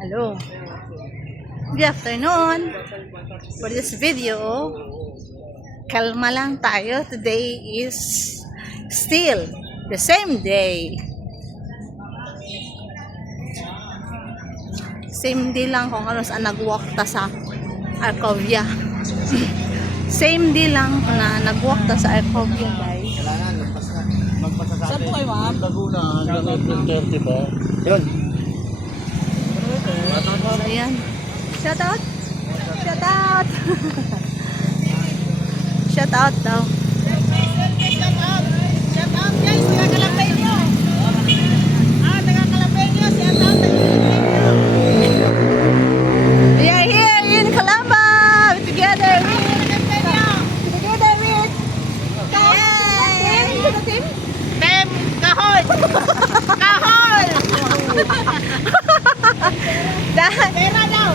Hello. Good afternoon. For this video, kalma lang tayo. Today is still the same day. Same day lang kung ano saan nag-walk ta sa Arcovia. Same day lang na nag-walk ta sa Arcovia, guys. Kailangan magpasa sa Saan atin. po kayo, ma'am? Laguna hanggang April 30 ba? Yun. So, ayan. Shout out! Shout out! Shout out daw. Shout out guys, taga Calambay nyo. Taga Calambay nyo, shout out taga Calambay nyo. We are here in Calamba together with Tem Kahon. Kahon. Pera daw.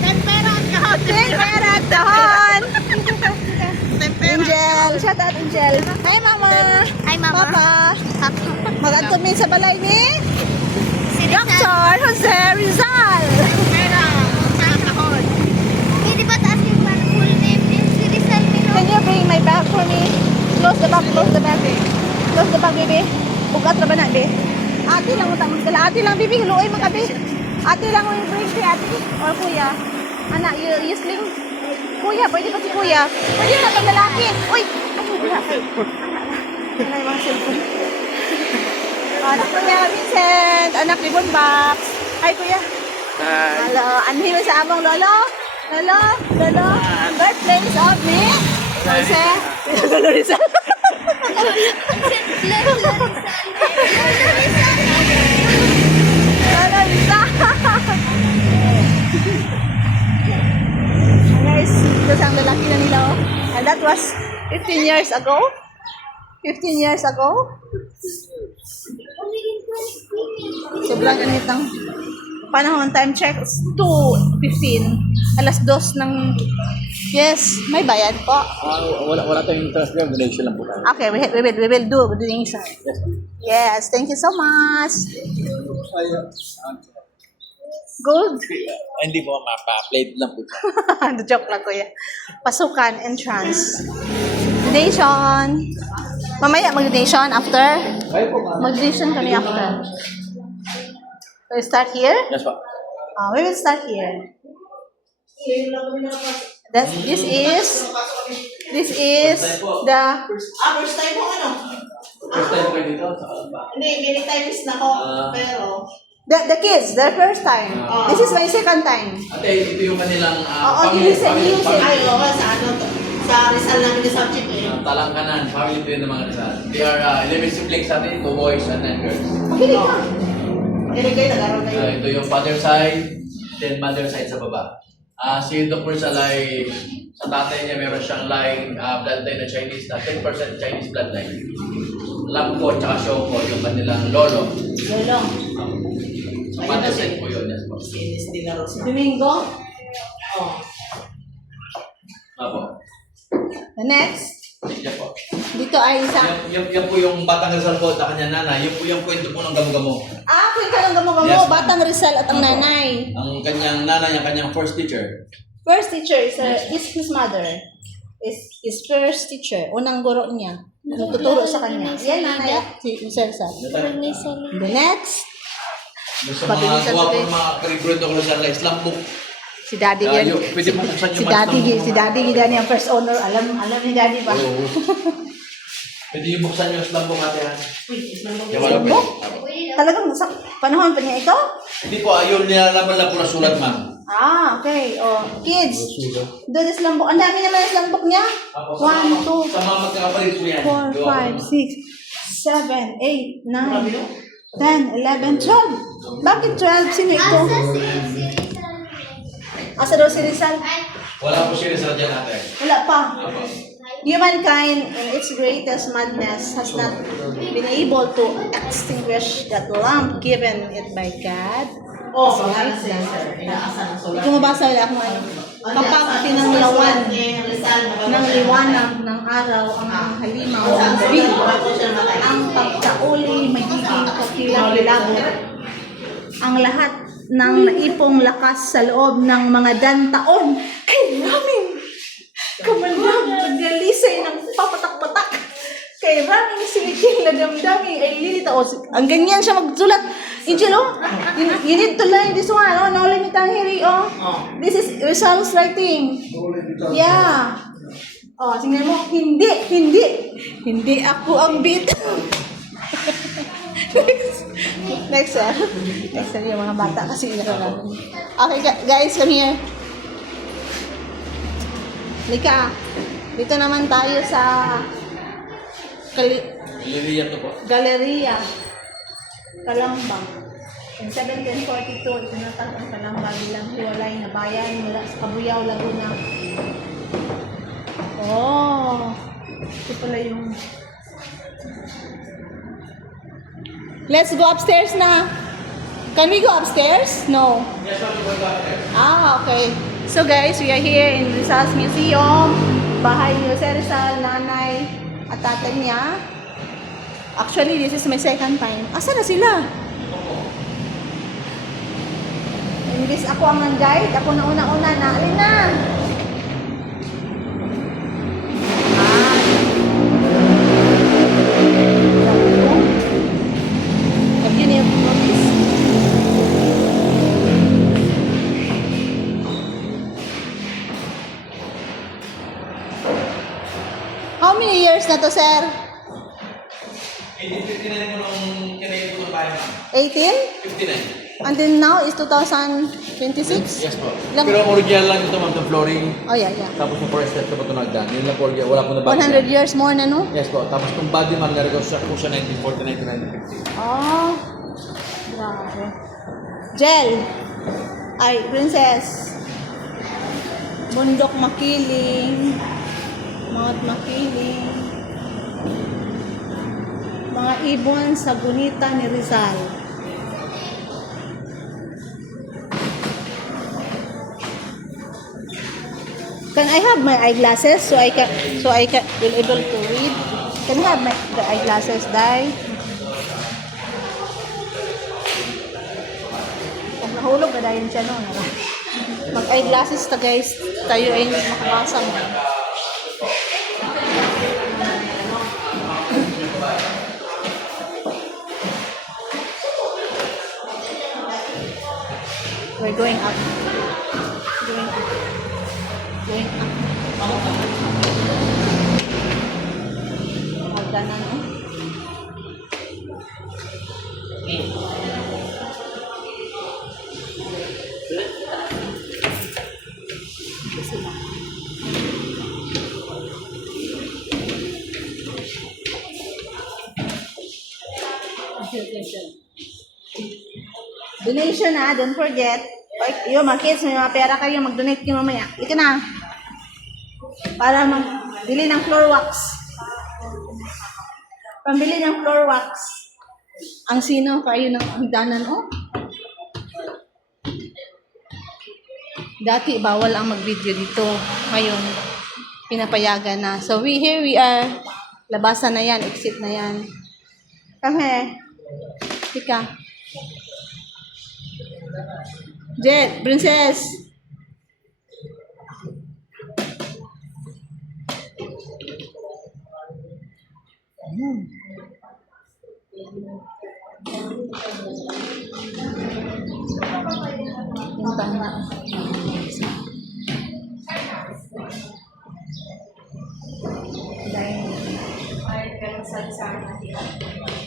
Tempera at kahon. Tempera at Dahon. Angel, shout out Angel. Hi mama. Hi, Mama. Papa. Mag-antumin sa balay ni Si Dr. Jose Rizal. Tempera at kahon. Hindi ba taas yung full name din? Si Rizal Mino. Can you bring my bag for me? Close the bag, close the bag. Close the bag, baby. Bugat ra ba na, baby? Ate lang utang magdala. Ate lang, baby. Luoy mo ka, baby. Ate lang mo yung bring si ate. Or kuya. Anak, you sling. Kuya, pwede ba si kuya? Pwede na pag lalaki. Uy! Ay, wala. Wala yung mga cellphone. Anak kuya, Vincent. Anak, ribbon box. Hi, kuya. Hello. Anhin mo sa among lolo. Lolo. Lolo. Birthplace of me. Jose. Lolo Rizal. Lolo Rizal. Guys, ito ang lalaki na nila. Oh. And that was 15 years ago. 15 years ago. Sobrang init ng panahon. Time check, 2:15. Alas 2 ng... Yes, may bayad po. Wala tayong interest there. Donation lang po tayo. Okay, we will do donation. Yes, thank you so much. Good. Hindi po mapa-plate lang po. Joke lang kuya. Pasukan, entrance. Donation. Mamaya mag-donation after. Mag-donation kami after. We start here? Yes po. We will start here. This is the First time mo ano? First time po kayo dito? Hindi, many times na ako. Pero, the kids, their first time. This is my second time. Ate, ito yung kanilang listen. ay, oo, sa ano to? Sa Rizal namin yung subject eh. Talangkanan, family to yun ng mga Rizal. They are 11 siblings natin, 2 boys and 9 girls. Makinig ka. Makinig kayo, nag-aral kayo. Ito yung father side, then mother side sa baba. Si Dr. Rizal ay, sa tatay niya meron siyang line, bloodline na Chinese, 10% Chinese bloodline. Lampo at saka Shoko, yung kanilang lolo. Lolo. Sa mother side po yun, yes po. Sinis din na rin. Domingo. Oh. Apo. The next. Yan po. Dito ay isa. Yan po yung batang Rizal po, na kanya nanay. Yan po yung kwento po ng gamo-gamo. Kwento ng gamo-gamo. Yes, ma'am. Batang Rizal at ang nanay. Ang kanyang nanay, ang kanyang first teacher. First teacher is his mother. Is his first teacher. Unang guro niya. Nagtuturo sa kanya. Yan nanay at si Rizal. The next. Sa mga gawa po ng mga karibro ng Rizal na Islam book. Si Daddy yan. Pwede mo buksan yung Si Daddy gida niya first owner. Alam ni Daddy ba? Oo. Pwede yung buksan yung Islam book ate. Yung Islam book? Talagang sa panahon pa niya ito? Hindi po, ayun nilalaman lang po na sulat, ma'am. Okay. Kids. Doon Islam book. Ang dami naman Islam book niya. 1, 2, Sa mga magkakapalit po yan. 4, 5, 6, 7, 8, 9, 10, 11, 12. Bakit 12? Sino ito? Asa daw si Rizal? Wala po siya sa dyan ate. Wala pa. Apo. Humankind in its greatest madness has not been able to extinguish that lamp given it by God. Oh, pangalan si Sir. Inaasan ang sulat. Kung mabasa wala akong ano. Kapag tinanglawan ng liwanag ng araw ang halimaw ng gabi, ang pagkauli magiging kakilang-labot. Ang lahat ng naipong lakas sa loob ng mga taon. Kay raming kamandag naglalisay ng papatak-patak. Kay raming siliking na damdami ay lilitaw. Ang ganyan siya magsulat. Angel, oh, you need to learn this one. Oh, no limit ang hiri, oh. This is results writing. Yeah. Oh, tingnan mo. Hindi ako ang bit. Next, sir. Next, sir, yung mga bata kasi natin. Okay, guys, come here. Lika, dito naman tayo sa Galeria to po. Galeria Kalambang. In 1742, itinatag ang Kalambang bilang hiwalay na bayan mula sa Kabuyao, Laguna. Oh, ito pala yung... Let's go upstairs na. Can we go upstairs? No. Yes, ma'am, you go there. Ah, okay. So guys, we are here in Rizal's Museum. Bahay ni Jose Rizal, nanay at tatay niya. Actually, this is my second time. Asa na sila? Imbis ako ang nag-guide, ako na una-una na. Alin na? How many years na to, sir? 1859 mo nung kinayin ko tayo, ma'am. 18? 59. Until now is 2026? Yes po. Ilang- Pero original lang ito, ma'am, ng flooring. Oh, yeah, yeah. Tapos yung forest step ko ito nagdaan. Yun lang po, wala po na bago. 100 years more na, no? Yes po. Tapos itong body, ma'am, na-reconstruct po siya 1949 to 1950. Oh, grabe. Jel. Ay, princess. Bundok Makiling. Mount Makiling. Mga ibon sa gunita ni Rizal. Can I have my eyeglasses so I can will able to read? Can I have the eyeglasses, Dai? Kung nahulog na dahil siya, no? Mag-eyeglasses ta, guys. Tayo ay hindi makabasa mo. We're going up. Going up. Going up. Magana, no? Donation na, don't forget. Yung mga kids, may mga pera kayo, mag-donate kayo mamaya. Ika na. Para magbili ng floor wax. Pambili ng floor wax. Ang sino kayo ng hagdanan, oh? Dati, bawal ang mag-video dito. Ngayon, pinapayagan na. So, here we are. Labasan na yan, exit na yan. Kame. Ika. Jet, princess. Yung tama.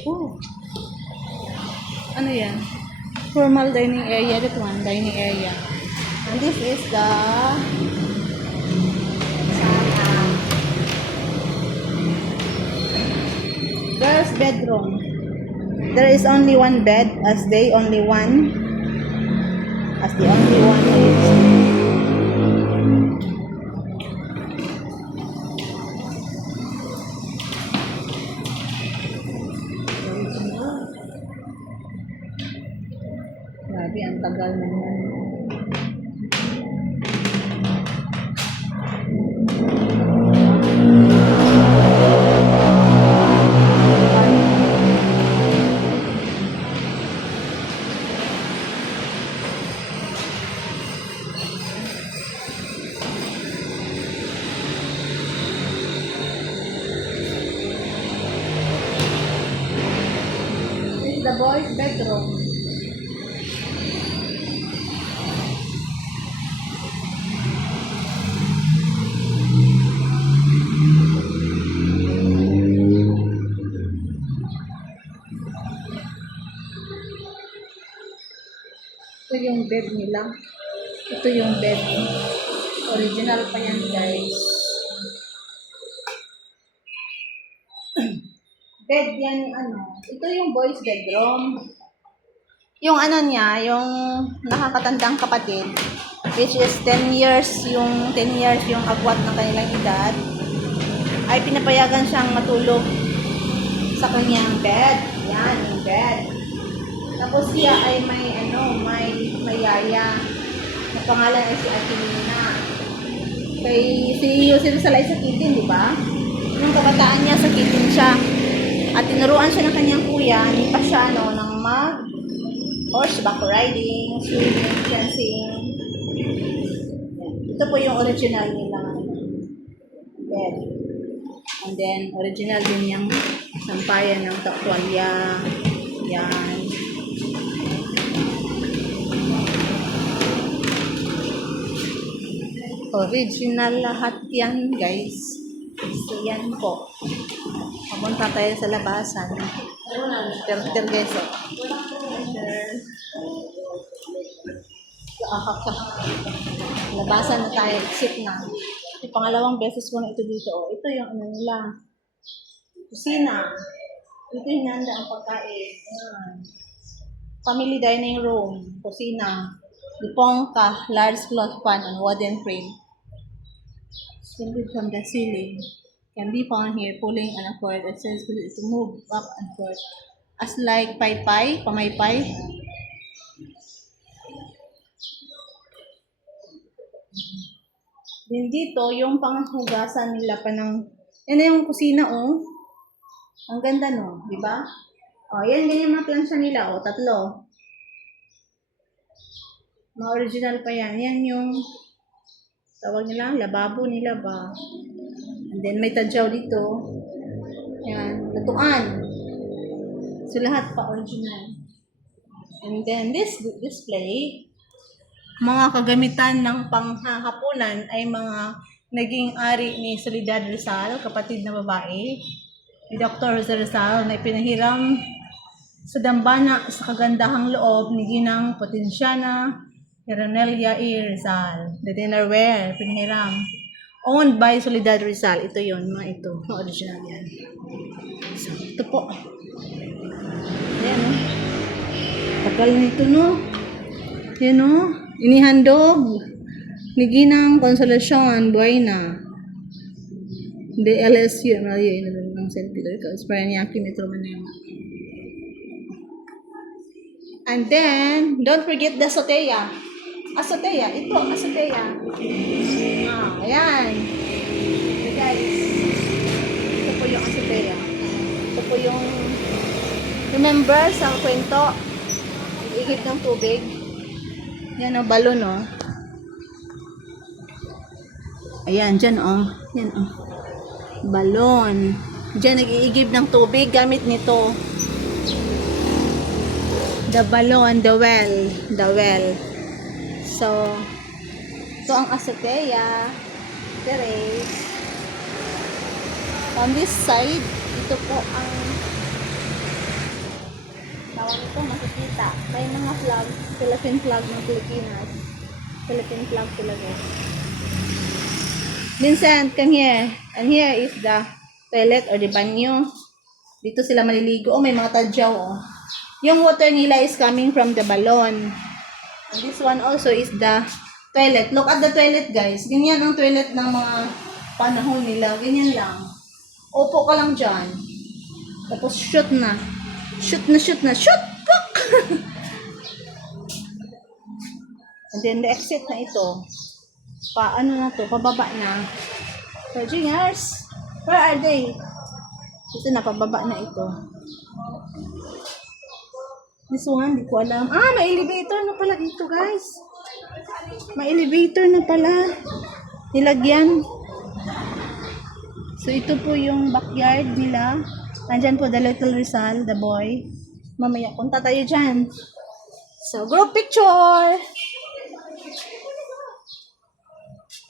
Oh. Ano yan? Formal dining area, that one, dining area. And this is the girls' bedroom. There is only one bed, as the only one is. Grabe, ang tagal naman. the boys' bedroom. Ito yung bed nila. Ito yung bed. Original pa yan, guys. Bed yan, ano. Ito yung boys' bedroom. Yung ano niya, yung nakakatandang kapatid, which is 10 years yung agwat ng kanilang edad, ay pinapayagan siyang matulog sa kanyang bed. Yan, yung bed. Tapos siya ay may yaya. Ang pangalan ay si Ate Nina. Si Yusef Rizal ay sakitin, di ba? Nung kabataan niya, sakitin siya. At tinuruan siya ng kanyang kuya, ni pa siya ng horseback riding, swimming, fencing. Ito po yung original nilang bed. And then, original din yung sampayan ng takwalya. Yan. Original lahat yan, guys. So, yan po. Pumunta tayo sa labasan. Tergeso. Labasan na tayo. Exit na. Yung pangalawang beses ko na ito dito. Oh. Ito yung ano nila. Kusina. Ito yung nanda ang pagkain. Ayan. Family dining room. Kusina. Lipongka, large cloth pan and wooden frame. Suspended from the ceiling. Can be found here pulling on a cord and successfully to move up and forth. As like paypay, pamaypay. Din dito, yung panghugasan nila pa ng... Yan na yung kusina, oh. Ang ganda, no? Di ba? Oh, yan, ganyan mga plansya nila, oh. 3. Mga original pa yan. Yan yung tawag nila, lababo nila ba. And then may tadyaw dito. Yan, latuan. So lahat pa original. And then this display, mga kagamitan ng panghahapunan ay mga naging ari ni Soledad Rizal, kapatid na babae. Ni Dr. Rizal na ipinahiram sa dambana sa kagandahang loob ni Ginang Potensiana Hironelia E. Rizal. The dinnerware, pinahiram. Owned by Soledad Rizal. Ito yun, mga ito. Original yan. So, ito po. Ayan, no? Tagal na ito, no? Ayan, no? Inihandog. Ni Ginang Consolacion Buena. The LSU, ng St. Peter, Paranaque, Metro Manila. And then, don't forget the azotea. Azotea. Ito ang azotea. Ayan. Okay, guys. Ito po yung azotea. Ito po yung remember sa kwento, igip ng tubig. Yan o, balon o. Ayan, dyan o. Yan o. Balon. Dyan nag-iigib ng tubig gamit nito. The balon, the well. The well. So, ito ang azotea. Terrace. On this side, ito po ang tawag ito, makikita. May mga flag, Philippine flag ng Pilipinas. Philippine flag talaga. Vincent, come here. And here is the toilet or the banyo. Dito sila maliligo. Oh, may mga tadyaw, oh. Yung water nila is coming from the balon. And this one also is the toilet. Look at the toilet, guys. Ganyan ang toilet ng mga panahon nila. Ganyan lang. Opo ka lang dyan. Tapos shoot na. Shoot na, shoot na. Shoot! And then the exit na ito. Paano na to? Pababa na. So, jingers, where are they? Ito na, pababa na ito. This one, di ko alam. May elevator na pala dito, guys. May elevator na pala. Nilagyan. So, ito po yung backyard nila. Nandyan po, the little Rizal, the boy. Mamaya punta tayo dyan. So, group picture!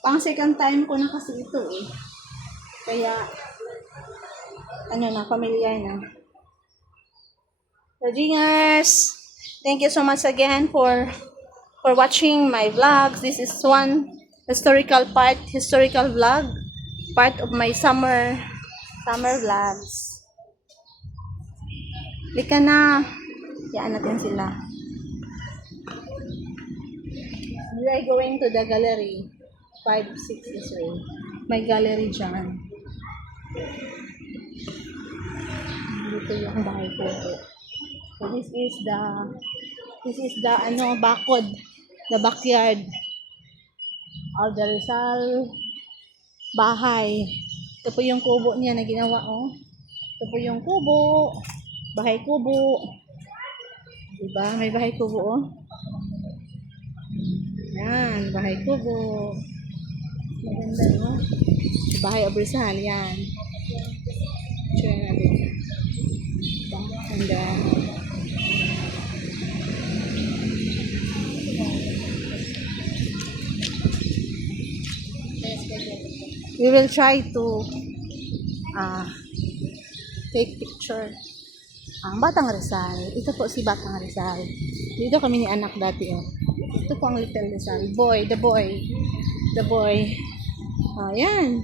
Pang second time ko na kasi ito eh. Kaya, ano na, familiar na. So, Jingers, thank you so much again for watching my vlogs. This is one historical vlog, part of my summer vlogs. Lika na. Yaan natin sila. We are going to the gallery. 5, 6 is way. May gallery dyan. Dito yung bahay ko. So this is the bakod. The backyard. Alda Rizal bahay. Ito po yung kubo niya na ginawa, oh. Ito po yung kubo. Bahay kubo. Diba? May bahay kubo, oh. Yan, bahay kubo. Maganda, no? Bahay of Rizal, yan. Try natin. Ganda. We will try to take picture. Ang Batang Rizal. Ito po si Batang Rizal. Dito kami ni anak dati, oh. Ito po ang Little Rizal. The boy. Ayan.